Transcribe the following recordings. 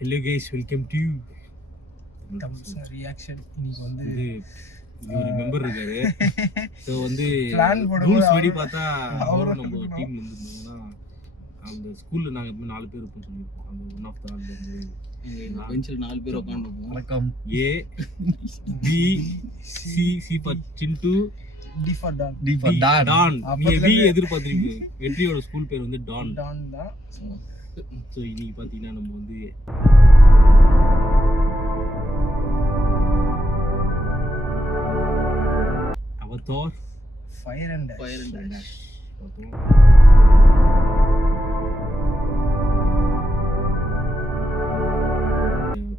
Hello guys, welcome to reaction. இன்னைக்கு வந்து ஒரு மெம்பர் இருக்காரு. ஸோ வந்து பிளான் போடும்போது ரூல்ஸ் படி பார்த்தா அவரும் அவரும் நம்ம இருக்கணும். டீம் இருந்திருந்தோம்னா அந்த ஸ்கூல்ல நாங்கள் எப்பவுமே 4 பேர் இருப்போம் சொல்லியிருப்போம். அந்த ஒன் ஆஃப் த ஆள் வந்து எங்க பெஞ்சில் 4 பேர் உட்காந்துருப்போம். வணக்கம். A B C C for சிண்டு, டி ஃபார் டான். டான். நீங்க அப்பத்துல வி இருந்து- எதிர்பார்த்திருப்பீங்க. வெற்றியோட ஸ்கூல் பேர் வந்து டான். டான் தான். ஸோ இன்னைக்கு பார்த்தீங்கன்னா நம்ம வந்து Avatar fire and Fire and Ash. பார்த்தோம்.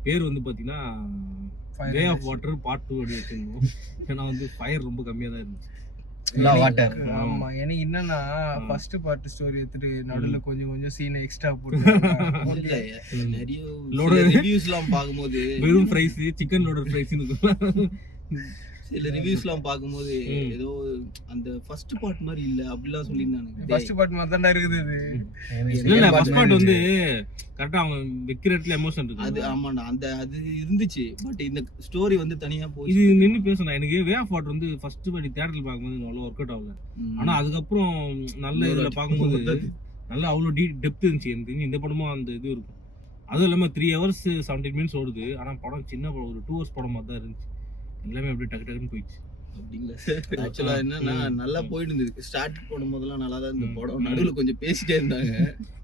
பேர் வந்து பாத்தீங்கன்னா வே ஆஃப் வாட்டர் பார்ட் 2 அப்படி வச்சிருந்தோம். ஏன்னா வந்து ஃபயர் ரொம்ப கம்மியா தான் இருந்துச்சு. வாட்டர். ஆமா, எனக்கு என்னன்னா ஃபர்ஸ்ட் பார்ட் ஸ்டோரி எடுத்துட்டு நடுவுல கொஞ்சம் கொஞ்சம் சீனை எக்ஸ்ட்ரா போட்டு இல்ல, நிறைய Loaded. ரிவ்யூஸ்லாம் பார்க்கும்போது வெறும் ஃப்ரைஸ், சிக்கன் லோடர் ஃப்ரைஸ்னு சில ரிவ்யூஸ்லாம் பார்க்கும்போது ஏதோ அந்த ஃபர்ஸ்ட் பார்ட் மாதிரி இல்ல அப்படிலாம் சொல்லியிருந்தானுங்க. ஃபர்ஸ்ட் பார்ட் மாதிரி தான் இருக்குது இது. இல்ல இல்ல ஃபர்ஸ்ட் பார்ட் வந்து கரெக்டா அவங்க வைக்கிற இடத்துல எமோஷன் அது இருக்கு. ஆமாண்டா, அந்த அது இருந்துச்சு. பட் இந்த ஸ்டோரி வந்து தனியா போய் இது நின்னு பேசணும். எனக்கு வே ஆஃப் வாட்டர் வந்து ஃபர்ஸ்ட் வாட்டி தியேட்டர்ல பார்க்கும்போது அவ்வளோ ஒர்க் அவுட் ஆகல. ஆனா அதுக்கப்புறம் நல்ல இதுல பார்க்கும்போது நல்ல அவ்வளோ டெப்த் இருந்துச்சு. எனக்கு இந்த படமும் அந்த இது இருக்கும். அதுவும் இல்லாமல் 3 hours 17 minutes ஓடுது. ஆனால் படம் சின்ன படம், ஒரு 2 hours படம் மாதிரி தான் இருந்துச்சு. எல்லாமே அப்படியே டக்கு டக்குன்னு போயிடுச்சு. அப்படிங்களா சார்? ஆக்சுவலா என்னன்னா நல்லா போயிட்டு இருந்தது. ஸ்டார்ட் பண்ணும்போதெல்லாம் நல்லா தான் இருந்த படம். நடுவுல கொஞ்சம் பேசிட்டே இருந்தாங்க.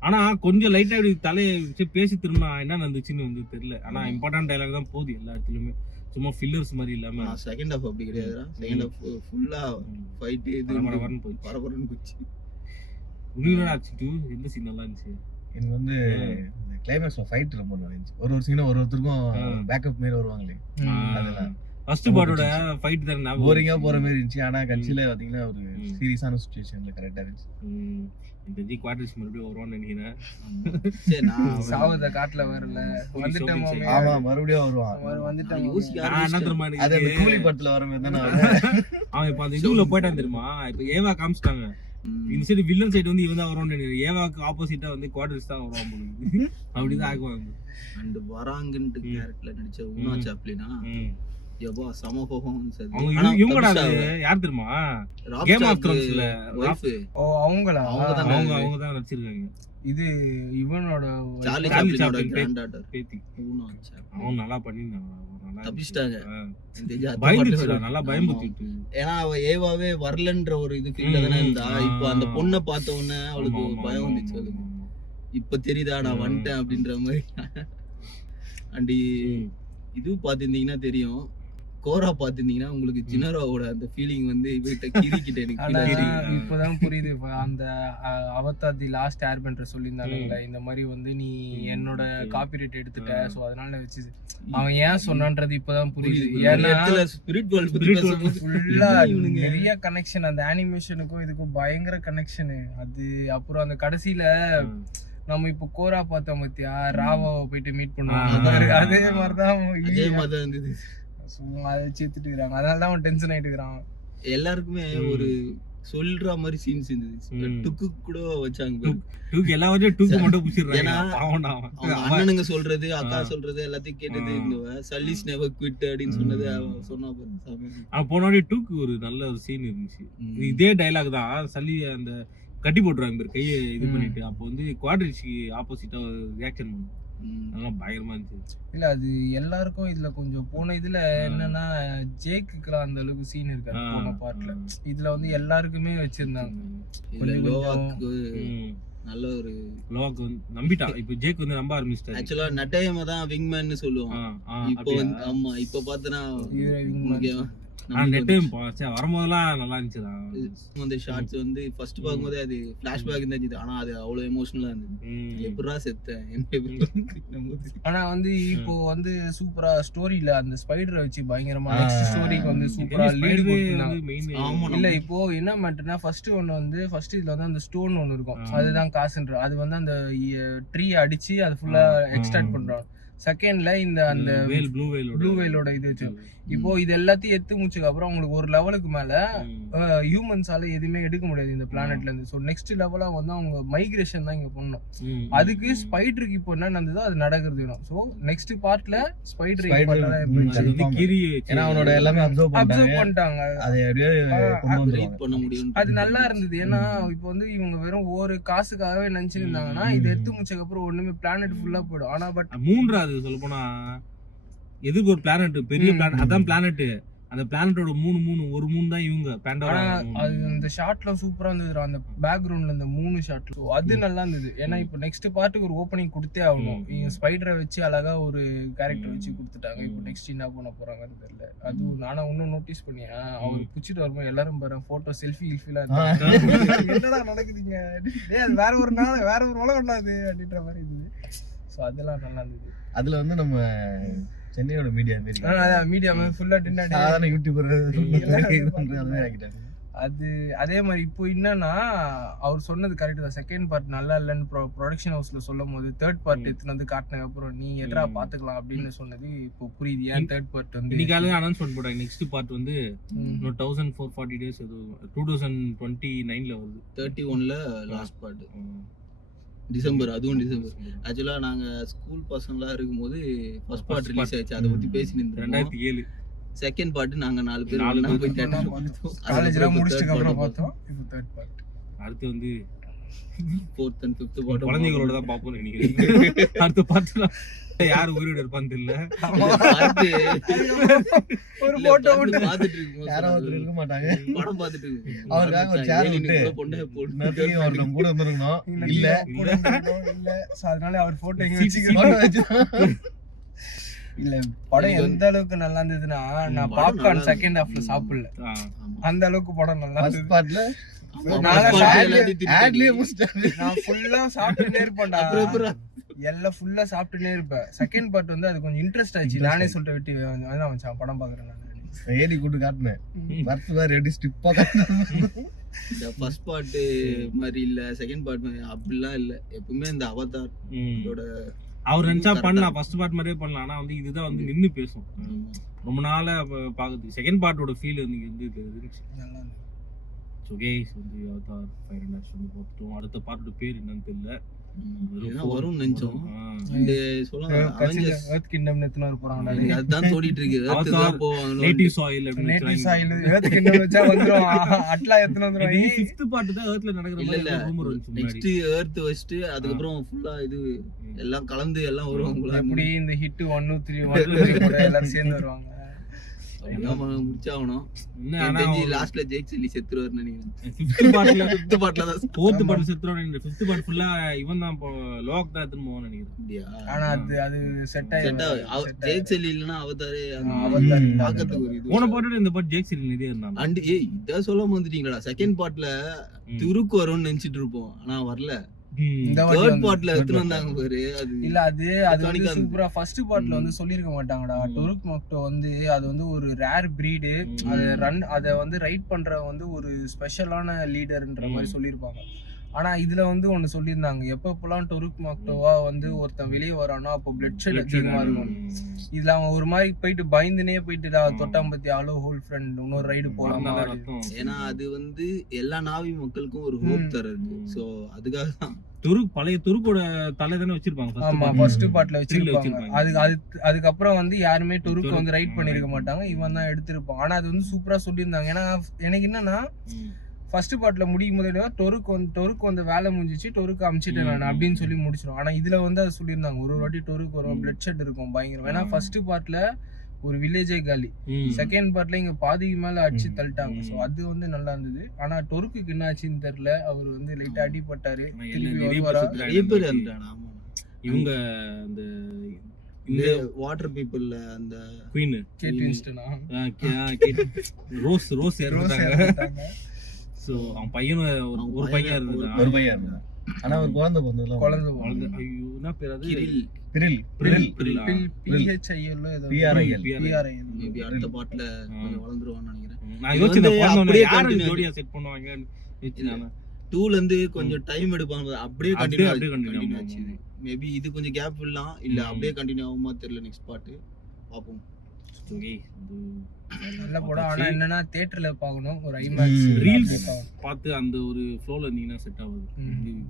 ஆனா கொஞ்சம் லைட்டா இப்படி தலையை வச்சு பேசி திரும்ப என்ன நடந்துச்சுன்னு வந்து தெரியல. ஆனா இம்பார்ட்டன்ட் டைலாக் தான் போகுது எல்லா இடத்துலயுமே. சும்மா ஃபில்லர்ஸ் மாதிரி இல்லாம செகண்ட் ஹாஃப் அப்படி கிடையாதுடா. செகண்ட் ஹாஃப் ஃபுல்லா ஃபைட் இது வரன்னு போயிடுச்சு. பரபரன்னு போச்சு. உண்மையோட ஆச்சு. எந்த சீன் நல்லா இருந்துச்சு? எனக்கு வந்து இந்த கிளைமேக்ஸ்ல ஃபைட் ரொம்ப நல்லா இருந்துச்சு. ஒரு சீனும் ஒருத்தருக்கும் பேக்கப் மாரி வருவாங்களே, அதெல்லாம் ஃபர்ஸ்ட் பார்ட்டோட ஃபைட் தான் ஞாபகம். போரிங்கா போற மாதிரி இருந்துச்சு. ஆனா கட்சியில பாத்தீங்கன்னா ஒரு சீரியஸான சிச்சுவேஷன்ல கரெக்டா இருந்துச்சு. இந்த ஜி குவார்டர்ஸ் மறுபடியும் வருவான்னு நினைக்கிறேன். சரி, நான் சாவத காட்டுல வரல வந்துட்டோம். ஆமா, மறுபடியும் வருவான். வந்துட்டோம். நான் என்ன தெரியுமா அது அந்த எனக்கு கூலி படத்துல வர மாதிரி தானே அவன் இப்ப அந்த இதுல போயிட்டான் தெரியுமா? இப்ப ஏவா காமிச்சிட்டாங்க. இந்த சைடு வில்லன் சைடு வந்து இவன் தான் வருவான்னு நினைக்கிறேன். ஏவாக்கு ஆப்போசிட்டா வந்து குவார்டர்ஸ் தான் வருவான் போல. அப்படிதான் ஆக்குவாங்க. அண்ட் வராங்கன்ட்டு கேரக்டர்ல நடிச்ச உமா சாப்ளினா எவ்வளோ சமூகம் அவங்க இவங்கடா யார் தெரியுமா? கேம் ஆஃப் த்ரோன்ஸ்ல ஓ அவங்களா? அவங்க தான் நடிச்சிருக்காங்க. இது இவனோட சார்லி சார்லி சாப்ளினோட சாப்ளின் கிராண்ட் டாட்டர் பேத்தி. Oona Chaplin. அவங்க நல்லா பண்ணிருந்தாங்க. நல்லா தப்பிச்சிட்டாங்க. பயந்துச்சுடா, நல்லா பயமுறுத்திட்டு. ஏன்னா அவ ஏவாவே வரலன்ற ஒரு இது ஃபீல்ல தானே இருந்தா. இப்போ அந்த பொண்ணை பார்த்த உடனே அவளுக்கு பயம் வந்துச்சு. அவளுக்கு இப்ப தெரியுதா நான் வந்துட்டேன் அப்படின்ற மாதிரி. அண்ட் இது பாத்திருந்தீங்கன்னா தெரியும், கோரா பாத்திருந்தீங்கன்னா உங்களுக்கு ஜினராவோட அந்த ஃபீலிங் வந்து இவர்கிட்ட கிரிக்கிட்ட எனக்கு இப்பதான் புரியுது. அந்த அவதார் தி லாஸ்ட் ஏர்பெண்டர் சொல்லியிருந்தாங்கல்ல, இந்த மாதிரி வந்து நீ என்னோட காப்பிரைட் எடுத்துட்ட, சோ அதனால வச்சு அவன் ஏன் சொன்னான்றது இப்பதான் புரியுது. ஏன்னா ஸ்பிரிட் வேர்ல்ட் ஃபுல்லா நிறைய கனெக்ஷன், அந்த அனிமேஷனுக்கும் இதுக்கும் பயங்கர கனெக்ஷன். அது அப்புறம் அந்த கடைசியில நம்ம இப்ப கோரா பார்த்தோம் பத்தியா, ராவாவை போயிட்டு மீட் பண்ணுவாங்க, அதே மாதிரிதான் இருந்தது. சும்மா அதை வச்சுட்டு இருக்காங்க. அதனாலதான் அவன் டென்ஷன் ஆயிட்டு இருக்கிறான். எல்லாருக்குமே ஒரு சொல்ற மாதிரி சீன்ஸ் இருந்தது. டுக்கு கூட வச்சாங்க. எல்லாரும் டூக்கு மட்டும் புடிச்சிடுறாங்க. ஏன்னா அவங்க அண்ணனுங்க சொல்றது, அக்கா சொல்றது எல்லாத்தையும் கேட்டது இருந்தவ சல்லிஸ் நெவர் குவிட் அப்படின்னு சொன்னது சொன்னா பாரு. போனோடனே டூக்கு ஒரு நல்ல ஒரு சீன் இருந்துச்சு. இதே டைலாக் தான். சல்லி அந்த கட்டி போட்டுருவாங்க பேர் கையை இது பண்ணிட்டு. அப்போ வந்து குவாட்ரிச்க்கு ஆப்போசிட்டா ரியாக்ஷன் பண்ணும். அதெல்லாம் பயங்கரமா இருந்துச்சு. இல்ல அது எல்லாருக்கும் இதுல கொஞ்சம் போன இதுல என்னன்னா ஜேக்குலாம் அந்த அளவுக்கு சீன் இருக்காது போன பார்ட்ல. இதுல வந்து எல்லாருக்குமே வச்சிருந்தாங்க. நல்ல ஒரு லோவாக்கு வந்து நம்பிட்டான். இப்போ ஜேக் வந்து நம்ப ஆரம்பிச்சிட்டாரு. ஆக்சுவலா நட்டயமா தான் விங்மேன் சொல்லுவான். இப்போ வந்து ஆமா இப்போ பார்த்தனா வரும்போதெல்லாம் நல்லா இருந்துச்சுதான். அந்த ஷார்ட்ஸ் வந்து ஃபர்ஸ்ட் பார்க்கும்போது அது ஃபிளாஷ்பேக் இருந்துச்சு. ஆனா அது அவ்வளவு எமோஷனலா இருந்தது. எப்படா செத்தேன். ஆனா வந்து இப்போ வந்து சூப்பரா ஸ்டோரியில அந்த ஸ்பைடரை வச்சு பயங்கரமா நெக்ஸ்ட் ஸ்டோரிக்கு வந்து சூப்பரா லீட் கொடுத்தாங்க. இல்ல இப்போ என்ன மேட்டர்னா ஃபர்ஸ்ட் ஒன்னு வந்து ஃபர்ஸ்ட் இதுல வந்து அந்த ஸ்டோன் ஒன்னு இருக்கும், அதுதான் காசுன்ற. அது வந்து அந்த ட்ரீ அடிச்சு அது ஃபுல்லா எக்ஸ்ட்ராக்ட் பண்றாங்க. செகண்ட்ல இந்த அந்த ப்ளூ வெயிலோட இது வச்சு இப்போ இது எல்லாத்தையும் எத்து முடிச்சதுக்கு அப்புறம் உங்களுக்கு ஒரு லெவலுக்கு மேல ஹியூமன்ஸால எதுவுமே எடுக்க முடியாது இந்த பிளானட்ல இருந்து. ஸோ நெக்ஸ்ட் லெவலா வந்து அவங்க மைக்ரேஷன் தான் இங்க பண்ணணும். அதுக்கு ஸ்பைடருக்கு இப்போ என்ன நடந்ததோ அது நடக்கிறது வேணும். ஸோ நெக்ஸ்ட் பார்ட்ல ஸ்பைடர் அவனோட எல்லாமே அப்சர்வ் பண்ணிட்டாங்க. பண்ண முடியும். அது நல்லா இருந்தது. ஏன்னா இப்போ வந்து இவங்க வெறும் ஒரு காசுக்காகவே நினைச்சிருந்தாங்கன்னா இது எடுத்து முடிச்சதுக்கு அப்புறம் ஒண்ணுமே பிளானட் ஃபுல்லா போயிடும். ஆனா பட் மூன்றாவது சொல்ல போனா எதுக்கு ஒரு பிளானட் பெரிய பிளானட் அதான் பிளானட். அந்த பிளானட்டோட ஒரு மூணு தான் இவங்க பேண்டோரா. அது அந்த ஷாட்ல சூப்பரா இருந்தது. அந்த பேக்ரவுண்ட்ல இந்த 3 ஷாட்ல அது நல்லா இருந்தது. ஏன்னா இப்போ நெக்ஸ்ட் பார்ட்டுக்கு ஒரு ஓப்பனிங் கொடுத்தே ஆகணும். ஸ்பைடரை வச்சு அழகா ஒரு கேரக்டர் வச்சு கொடுத்துட்டாங்க. இப்போ நெக்ஸ்ட் என்ன பண்ண போறாங்கன்னு தெரியல. அது நானா இன்னும் நோட்டீஸ் பண்ணியா அவர் புடிச்சிட்டு வரும்போது எல்லாரும் பாரு போட்டோ செல்ஃபி என்னடா நடக்குதுங்க, அது வேற ஒரு நாள் வேற ஒரு உலகம் அது அப்படின்ற மாதிரி இருந்தது. ஸோ அதெல்லாம் நல்லா இருந்தது. அதுல வந்து நம்ம சென்னையோட மீடியா ஃபுல்லா சாதாரண யூடியூபர் அது அதே மாதிரி இப்போ என்னன்னா அவர் சொன்னது கரெக்ட் தான். செகண்ட் பார்ட் நல்லா இல்லைன்னு ப்ரொடக்ஷன் ஹவுஸ்ல சொல்லும் போது தேர்ட் பார்ட் எடுத்துன்னு வந்து காட்டினதுக்கு அப்புறம் நீ எட்ரா பாத்துக்கலாம் அப்படின்னு சொன்னது இப்போ புரியுது. ஏன் தேர்ட் பார்ட் வந்து இன்னைக்கு அனௌன்ஸ்மெண்ட் போட்டாங்க. நெக்ஸ்ட் பார்ட் வந்து 1440 days 2029ல வருது. 31ல லாஸ்ட் பார்ட் டிசம்பர். அதுவும் டிசம்பர். ஆக்சுவலா நாங்க ஸ்கூல் பசங்களா இருக்கும்போது ஃபர்ஸ்ட் பார்ட் ரிலீஸ் ஆயிடுச்சு. அதை பத்தி பேசி நின்றோம். 2007 செகண்ட் பார்ட் நாங்க 4 பேர் போய் தியேட்டர்ல பார்த்தோம். காலேஜ்ல முடிச்சிட்டு அப்புறம் பார்த்தோம். இப்போ தேர்ட் பார்ட் அடுத்து வந்து 4th and 5th பார்ட் குழந்தைகளோட தான் பாப்போம்னு நினைக்கிறேன். அடுத்து பார்த்தா யார் உயிரோட இருப்பான்னு தெரியல. ஒரு போட்டோ பாத்துட்டு இருக்கோம். யாராவது இருக்க மாட்டாங்க. படம் பாத்துட்டு இருக்கோம். அவருக்காக ஒரு சேர் விட்டு அவர் நம்ம கூட வந்துருக்கணும். இல்ல சோ அதனால அவர் போட்டோ எங்க வச்சிருக்கோம். இல்ல படம் எந்த அளவுக்கு நல்லா இருந்ததுன்னா நான் பாப்கார்ன் செகண்ட் ஹாஃப்ல சாப்பிடல. அந்த அளவுக்கு படம் நல்லா இருந்தது. பார்ட்ல நான் ஃபுல்லா சாப்பிட்டுட்டே இருப்பேன்டா. எல்லாம் ஃபுல்லா சாப்பிட்டுட்டே இருப்பேன். செகண்ட் பார்ட் வந்து அது கொஞ்சம் இன்ட்ரெஸ்ட் ஆச்சு. நானே சொல்லிட்டு விட்டு அவன் படம் பாக்குறேன். நான் ஏடி கூட்டு காட்டினேன். வரத்து ரெடி ஸ்டிப்பா காட்டினேன். ஃபர்ஸ்ட் பார்ட் மாதிரி இல்ல, செகண்ட் பார்ட் மாதிரி அப்படிலாம் இல்ல. எப்பவுமே இந்த அவதார் அவர் நினைச்சா பண்ணலாம், ஃபர்ஸ்ட் பார்ட் மாதிரியே பண்ணலாம். ஆனா வந்து இதுதான் வந்து நின்னு பேசும். ரொம்ப நாளா பாக்குது. செகண்ட் பார்ட்டோட ஃபீல் வந்து இருந்துச்சு. நல்லா இருந்துச்சு. ஸோ கேஸ் வந்து அவதார் 500 வந்து பார்த்துட்டோம். அடுத்த பார்ட்டோட பேர் என்னன்னு தெரியல. வரும் நினைச்சோம். இந்த சொல்லுங்க அவெஞ்சர்ஸ் எர்த் கிங்டம் எத்தனை வர போறாங்க. அதுதான் தோடிட்டு இருக்கு. எர்த் தான் போவாங்க. நேட்டிவ் சாயில் அப்படி நேட்டிவ் சாயில் எர்த் கிங்டம் வச்சா வந்துரும். அட்லா எத்தனை வந்துரும். இது 5th பார்ட் தான் எர்த்ல நடக்குற மாதிரி ரூமர் வந்துச்சு. நெக்ஸ்ட் எர்த் வச்சிட்டு அதுக்கு அப்புறம் ஃபுல்லா இது எல்லாம் கலந்து எல்லாம் வருவாங்க. எப்படி இந்த ஹிட் 1 2 3 கூட எல்லாரும் சேர்ந்து வருவாங்க. முடிச்சாகணும். லாஸ்ட்ல ஜெயிக் சொல்லி செத்துருவாரு நினைக்கிறேன். 5th பார்ட்ல 5th பார்ட்ல தான் 4th பார்ட் செத்துருவாரு. 5th பார்ட் ஃபுல்லா இவன் தான் லோக் தான் எடுத்துன்னு போவான்னு நினைக்கிறேன். ஆனா அது செட் ஆயிடும். ஜெயிக் சொல்லி இல்லனா அவதாரே பாக்கிறதுக்கு ஒரு இது. போன பார்ட்ல இந்த பார்ட் ஜெயிக் சொல்லி நிறைய இருந்தாங்க. அண்ட் இத சொல்லாம வந்துட்டீங்களா? செகண்ட் பார்ட்ல துருக்கு வரும்னு நினைச்சிட்டு இருப்போம். ஆனா வரல. தேர்ட் பார்ட்ல எடுத்து வந்தாங்க பாரு. அது இல்ல அது வந்து சூப்பரா ஃபர்ஸ்ட் பார்ட்ல வந்து சொல்லிருக்க மாட்டாங்கடா. டொருக் மக்டோ வந்து அது வந்து ஒரு ரேர் பிரீடு. அத வந்து ரைட் பண்ற வந்து ஒரு ஸ்பெஷலான லீடர்ன்ற மாதிரி சொல்லிருப்பாங்க. ஆனா இதுல வந்து ஒண்ணு சொல்லியிருந்தாங்க, எப்பப்பெல்லாம் டொருக் மக்டோவா வந்து ஒருத்தன் வெளியே வரானோ அப்போ பிளட் ஷெட் அதிகமா இருக்கும். இதுல அவன் ஒரு மாதிரி போயிட்டு பயந்துனே போயிட்டு தொட்டாம்பத்தி ஆலோ ஹோல் ஃப்ரெண்ட் இன்னொரு ரைடு போலாம். ஏன்னா அது வந்து எல்லா நாவி மக்களுக்கும் ஒரு ஹோப் தருது. சோ அதுக்காக தான் பழைய துருக்கோட தலை தானே வச்சிருப்பாங்க. ஆமா ஃபர்ஸ்ட் பார்ட்ல வச்சிருப்பாங்க. அதுக்கப்புறம் வந்து யாருமே டொருக்கு வந்து ரைட் பண்ணிருக்க மாட்டாங்க. இவன் தான் எடுத்திருப்பான். ஆனா அது வந்து சூப்பரா சொல்லியிருந்தாங்க. ஏன்னா எனக்கு என்னன்னா ஃபர்ஸ்ட் பார்ட்ல முடியும் போதே டொருக்கு வந்து வேலை முடிஞ்சிச்சு, டொருக்கு அமிச்சிட்டேன் நான் அப்படின்னு சொல்லி முடிச்சிடும். ஆனா இதுல வந்து அது சொல்லியிருந்தாங்க ஒரு வாட்டி டொருக்கு வரும், பிளட் ஷெட் இருக்கும் பயங்கரம். ஏன்னா ஃபர்ஸ்ட் பார்ட்ல ஒரு வில்லேஜே காலி, செகண்ட் பார்ட்ல இங்க பாதிக்கு மேல அடிச்சு தள்ளிட்டாங்க. ஸோ அது வந்து நல்லா இருந்தது. ஆனா டொருக்குக்கு என்ன ஆச்சுன்னு தெரியல. அவர் வந்து லைட்டா அடிபட்டாரு. இவங்க இந்த வாட்டர் பீப்புள்ல அந்த குயின் கேட் வின்ஸ்டனா ரோஸ் இறந்தாங்க. சோ அவன் பையனும் ஒரு பையன் இருந்தான். ஆனா ஒரு குழந்தை பிறந்ததுல ஐயோ என்ன பேர் அது? பிரில் PHIL ஏதோ PRIL மேபி அடுத்த பார்ட்ல கொஞ்சம் வளர்ந்துருவான்னு நினைக்கிறேன். நான் யோசிச்சேன் அப்படியே யாரு ஜோடியா செட் பண்ணுவாங்க வெச்சினானா 2ல இருந்து கொஞ்சம் டைம் எடுப்பாங்க. அப்படியே கண்டினியூ ஆச்சு. மேபி இது கொஞ்சம் கேப் விடலாம், இல்ல அப்படியே கண்டினியூ ஆகுமா தெரியல. நெக்ஸ்ட் பார்ட் பாப்போம். ஓகே நல்ல படம். ஆனா என்னன்னா தியேட்டர்ல பார்க்கணும், ஒரு ஐமேக்ஸ் ரீல்ஸ் பார்த்து அந்த ஒரு ஃப்ளோல இருந்தீங்கன்னா செட் ஆகுது.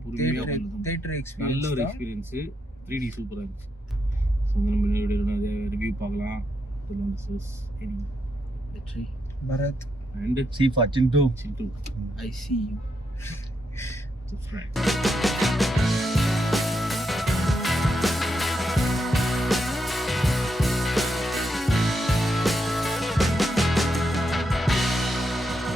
பொறுமையா பண்ணலாம். தியேட்டர் எக்ஸ்பீரியன்ஸ் நல்ல ஒரு எக்ஸ்பீரியன்ஸ். 3D சூப்பரா இருந்துச்சு. ஸோ நம்ம வீடியோட ரிவ்யூ பார்க்கலாம். வெற்றி Bharat and Sifa Chintu. Chintu. I see you. Subscribe.